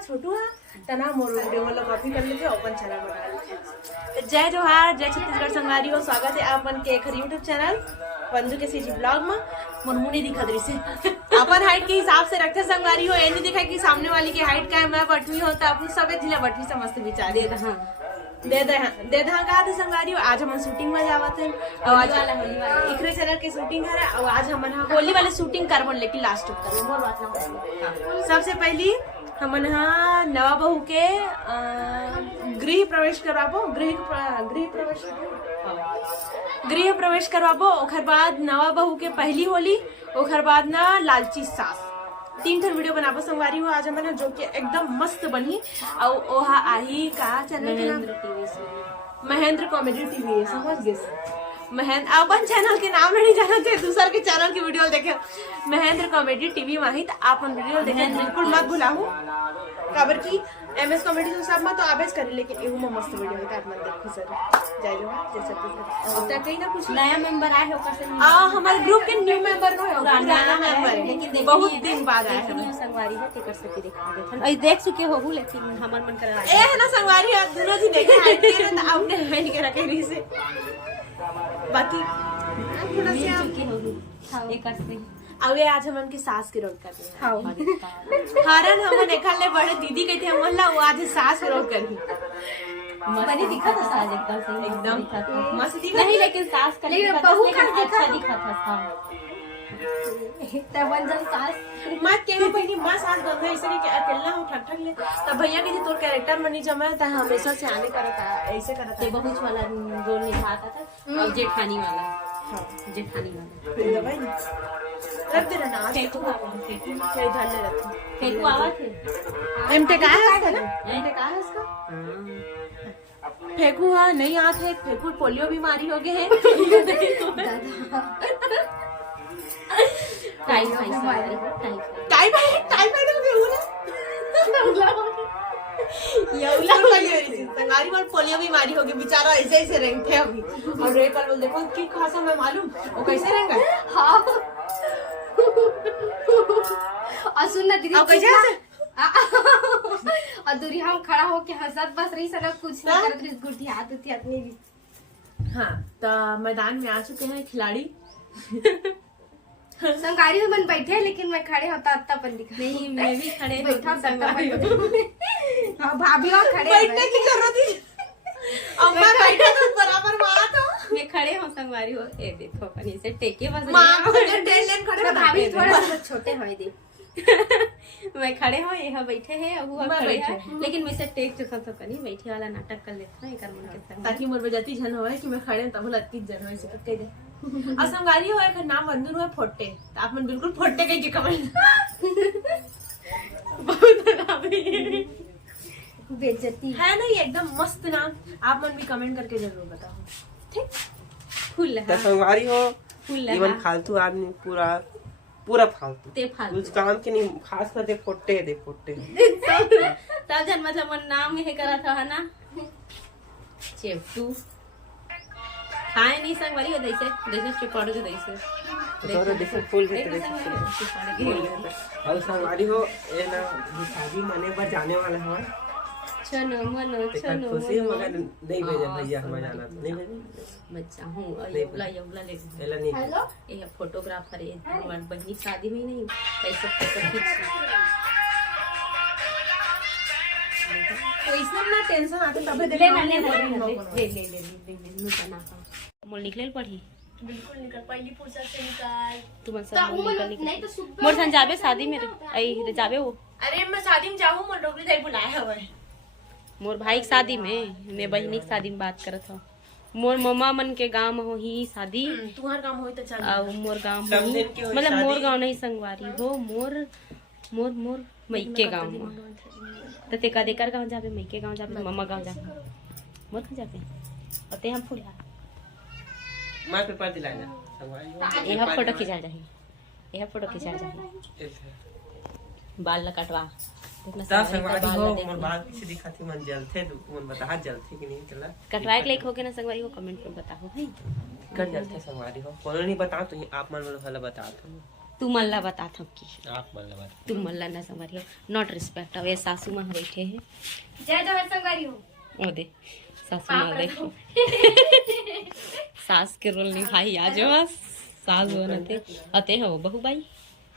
छोटू तना मोर वीडियो मतलब कॉपी कर लेते ओपन चैनल बना लेते। जय जोहार, जय छत्तीसगढ़ संगवारी हो। स्वागत है आप मन के एक यूट्यूब चैनल बंधु के सीजी ब्लॉग में। मुनमुनी दिखा दरी से अपन हाइट के हिसाब से रखते संगवारी हो। ये नहीं दिखा कि सामने वाली की हाइट का है, मैं बटवी होता अपन सब जिला बटवी से मस्त विचार दे दे का थे संगवारी हो। आज हम शूटिंग में जावत है और आज इकरे चैनल के शूटिंग है और आज हम होली वाले शूटिंग करबो, लेकिन लास्ट कर मोर बात ना। सबसे पहली हमन नवा बहू के गृह प्रवेश करवाबो, गृह प्रवेश करवाबो। ओखर बाद नवा बहू के पहली होली, ओखर बाद ना लालची सास। 3 ठन वीडियो बनाबो संगवारी हो आज हमन, जो कि एकदम मस्त बनी। और ओहा आही का चैनल के नाम महेंद्र कॉमेडी टीवी, समझ गए? महेंद्र अपन चैनल के नाम नहीं जाना थे, दूसर के चैनल की वीडियो देखे महेंद्र कॉमेडी टीवी माही। तो आप वीडियो देखे बिल्कुल मत भुलाहू, खबर की MS कॉमेडी तो सब में तो आबेज करे, लेकिन एहू में मस्त वीडियो है आप मन देखो सर। जय जोहार, जय छत्तीसगढ़। तो कहीं ना कुछ नया मेंबर आए हो कैसे? हमारे ग्रुप के न्यू मेंबर नो है, पुराना मेंबर है, लेकिन बहुत दिन बाद आए हैं संगवारी है। टिकट से के दिखा दे आई देख चुके हो, लेकिन हमर मन करा ए है ना संगवारी आप दोनों जी देखे हाइट के तो आपने हाइट के रखे रही से बाकी थोड़ा सा हो एक से अवे आज हमन के सास के रोड कर रहे हारन हमन एकले बड़े दीदी कहते हमन ला वो आज सास रोड करी मनी दिखा था सास एकदम सही, एकदम मस्त दिखा नहीं, लेकिन सास का बहू का अच्छा दिखा था तवन जब सास मत के पहली मां सास बन गई, इसलिए कि अकेला हम ठक ठक ले तब भैया के तोर कैरेक्टर में नहीं जमा था, हमेशा से आने करता ऐसे करता है। बहुत वाला रोल निभाता था और जेठानी वाला। हां जेठानी वाला दवाई रख दे ना फेंकू के डालने रखो फेंकू आवा थे एमटे का है इसका फेंकू हां नहीं आते है फेंकू पोलियो बीमारी हो गए है टाइफाइड हो गया यौला संगारी वाल पोलियो बीमारी हो गई, बेचारा ऐसे ऐसे रहते अभी। और रे पर बोल देखो की खासा मैं मालूम वो कैसे रहेगा। हां और सुनना दीदी अब कैसे और दूरी हम खड़ा होके हंसत बस रही सर, कुछ नहीं करत रही, गुटी हाथ उठी हाथ नहीं भी। हां तो मैदान में आ चुके हैं खिलाड़ी संगारी में बन बैठे, लेकिन मैं खड़े होता अत्ता पर दिखा नहीं, मैं भी खड़े बैठा संगारी हां भाभी और खड़े बैठने की जरूरत थी अम्मा बैठा तो बराबर मारा तो मैं खड़े हो संगवारी हो। ए देखो कहीं से टेके बस मां को टेन खड़े भाभी थोड़ा छोटे होए दे मैं खड़े हो यहां बैठे हैं और वो खड़े हैं, लेकिन मैं से टेक चुका तो कहीं बैठे वाला नाटक कर लेते हैं कर मन के संग, ताकि मोर बजाती जन होए कि मैं खड़े तब लत्ती जन होए से कह दे। और संगारी होए का नाम बंधु होए फोटे, तो आप मन बिल्कुल फोटे कह के कमेंट बहुत नाम है बेइज्जती है ना, ये एकदम मस्त नाम। आप मन भी कमेंट करके जरूर बताओ, ठीक? फुल है संगवारी हो, इवन फालतू आदमी पूरा फालतू कुछ काम के नहीं, खास कर दे फोटे तब जन मतलब मन नाम ये करा था ना चेपटू खाए नहीं संगवारी हो जैसे चिपड़ के जैसे फूल के और संगवारी हो ए ना शादी मने पर जाने वाला है चलो मनो खुशी मगर नहीं भेजे भैया, हम जाना नहीं भेजे बच्चा हूं योला ले एला नहीं हेलो ये फोटोग्राफर है हमार बहनी शादी में नहीं कैसे फोटो खींच तो इसमें ना टेंशन आते तबे दे ले बना मोल निकलेल पड़ी बिल्कुल निकल पहली फुर्सत से निकाल तू बस नहीं तो मोर सन जाबे शादी में आई जाबे वो। अरे मैं शादी में जाऊं मोर डोगरी दाई बुलाया है मोर भाई की शादी में, मैं बहनी की शादी में बात करत हूँ। मोर मम्मा मन के गांव में हो ही शादी, तुम्हार गांव होई त चल आ मोर गांव मतलब मोर गांव नहीं संगवारी हो, मोर मईके गांव में तो ते का देकर गांव जाबे, मईके गांव जाबे, मम्मा गांव जाबे, मोर खा जाबे अते हम फुड़िया मैं पेपर दिलाना संगवारी यह फोटो खिंचा जाही, यह फोटो खिंचा जाही बाल ल कटवा ता संगवारी हो मोर बाल किसे दिखा थी मन जलथे मन बता जलथे कि नहीं चला कटवाए के लायक हो के ना संगवारी हो, कमेंट में बताओ भाई कर जलथे संगवारी हो कोनो नहीं बताओ तो आप मन वाला बता दो तू मल्ला बता था कि आप मल्ला बात तू मल्ला ना संगवारी हो, नॉट रिस्पेक्ट। अब ये सासू माँ बैठे हैं, जय जवाहर संगवारी हो। ओ दे सासू माँ देखो सास के रोल निभाई आज बस सास बनते अते हो बहू भाई।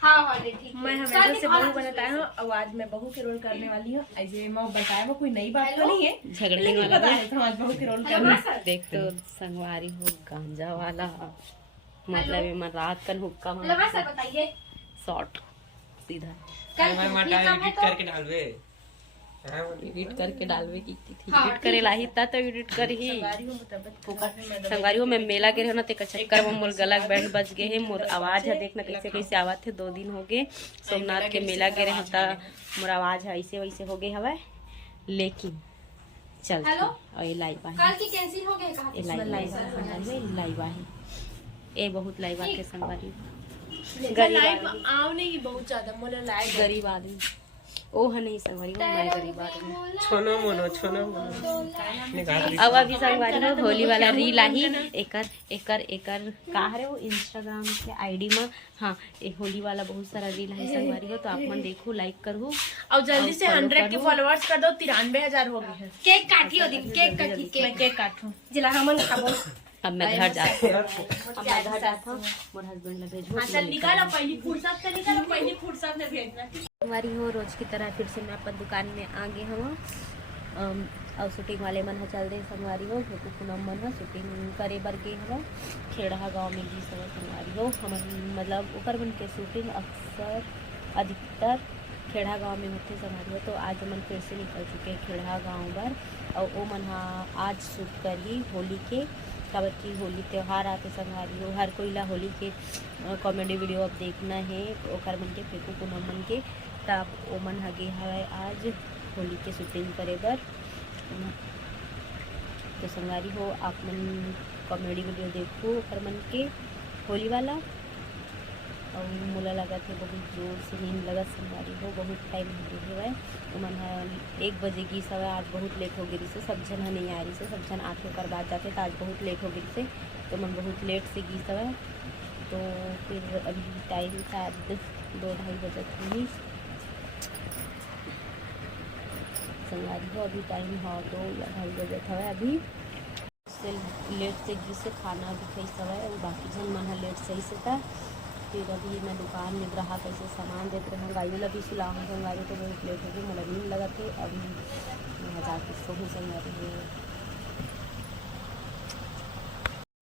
हाँ हाँ ले ठीक मैं हमेशा से बहू बनता हूँ और आज मैं बहू के रोल करने वाली हूँ। ऐसे मैं बताया वो कोई नई बात तो नहीं है, झगड़ने लेकिन वाला पता है तो आज बहू के रोल करना। देख तो संगवारी हो गांजा वाला, मतलब ये रात का हुक्का हेलो हाँ सर बताइए। शॉर्ट सीधा कल मैं ये मटा काम है एडिट तो करके डालवे। एडिट करके डालवे की थी, हाँ, एडिट करे लाही ता तो एडिट कर ही संगवारी हो। मैं मेला गे रहे ना ते चक्कर में मोर गला बैंड बज गए है, मोर आवाज है देखना कैसे कैसे आवाज थे। 2 दिन हो गए सोमनाथ के मेला गे रहे ता मोर आवाज है ऐसे वैसे हो गए हवा, लेकिन चल हेलो? और ये लाइव है, कल की कैंसिल हो गए कहा ये लाइव है, ये बहुत लाइव आके संगवारी लाइव आओ नहीं बहुत ज्यादा मोला लाइव गरीब आदमी ओ है नहीं संगवारी हो, मैं गरीब आदमी। छोनो मोनो ने कहा अब अभी संगवारी हो होली वाला रील आई एकर एकर एकर का है वो इंस्टाग्राम के आईडी में। हाँ ये होली वाला बहुत सारा रील है संगवारी हो, तो आप मन देखो लाइक करो और जल्दी से 100 के फॉलोअर्स कर दो। 93,000 हो गए हैं। केक काटी हो दी, केक काटी मैं केक काटूं। जिला हमन खाबो। अब मैं घर जाता हूँ, अब मैं घर जाता हूँ, मोर हस्बैंड ला भेजो। हाँ चल निकालो, पहली फुर्सत से निकालो, पहली फुर्सत में भेजना। संगवारी हो रोज की तरह फिर से मैं अपन दुकान में आ गए हम और शूटिंग वाले मन ह चल दे संगवारी हो, फोटो पूनम मन ह शूटिंग करे बर गे हवा खेड़ा गाँव में गी सब संगवारी हो। हम मतलब ऊपर मन के शूटिंग अक्सर अधिकतर खेड़ा गांव में होते संगवारी हो, तो आज मन फिर से निकल चुके हैं खेड़ा गांव बर और वो मन आज शूट करी होली के, काबर की होली त्यौहार आते संगवारी हो। हर कोई ला होली के कॉमेडी वीडियो अब देखना है ओकर मन के फेकू पूनम मन के, तब वो मन हगे हवे आज होली के शूटिंग करे बर। तो संगवारी हो आप मन कॉमेडी वीडियो देखो ओकर मन के होली वाला। और मोला लगा थे बहुत जोर से नींद लगा संगवारी हो, बहुत टाइम हो गए है। मन 1 बजे की सवा आज बहुत लेट हो गई से, सब जन नहीं आ रही से, सब जन आके कर बात जाते तो आज बहुत लेट हो गई से, तो मन बहुत लेट से गई सवा। तो फिर अभी टाइम शायद 2-2:30 बजे थी संगवारी हो, अभी टाइम हाँ 2 या 2:30 बजे था अभी से लेट से गई से खाना भी खाई सवा और बाकी जन मन लेट सही से था। फिर अभी मैं दुकान में ग्राहक ऐसे सामान देते रहा, गाड़ी वाला भी सुला हूँ संगवारी, तो बहुत लेट हो गई, मतलब नींद लगा थे। अभी मैं जाके सोहूँ संगवारी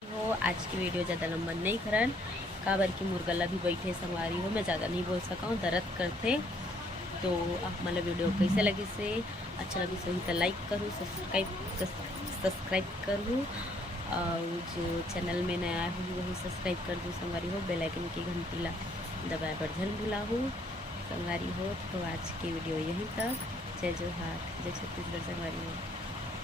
हो। आज की वीडियो ज़्यादा लंबा नहीं करन, काबर की मुर्गला भी बैठे संगवारी हो, मैं ज़्यादा नहीं बोल सका हूँ, दर्द करते। तो आप मतलब वीडियो कैसे लगे से अच्छा लगे सही तो लाइक करूँ, सब्सक्राइब करूँ और जो चैनल में नया है वही सब्सक्राइब कर दो संगवारी हो। बेल आइकन की घंटी ला दबाए पर झन भूला हो संगवारी हो। तो आज की वीडियो यहीं तक। जय जोहार, जय छत्तीसगढ़ संगवारी हो।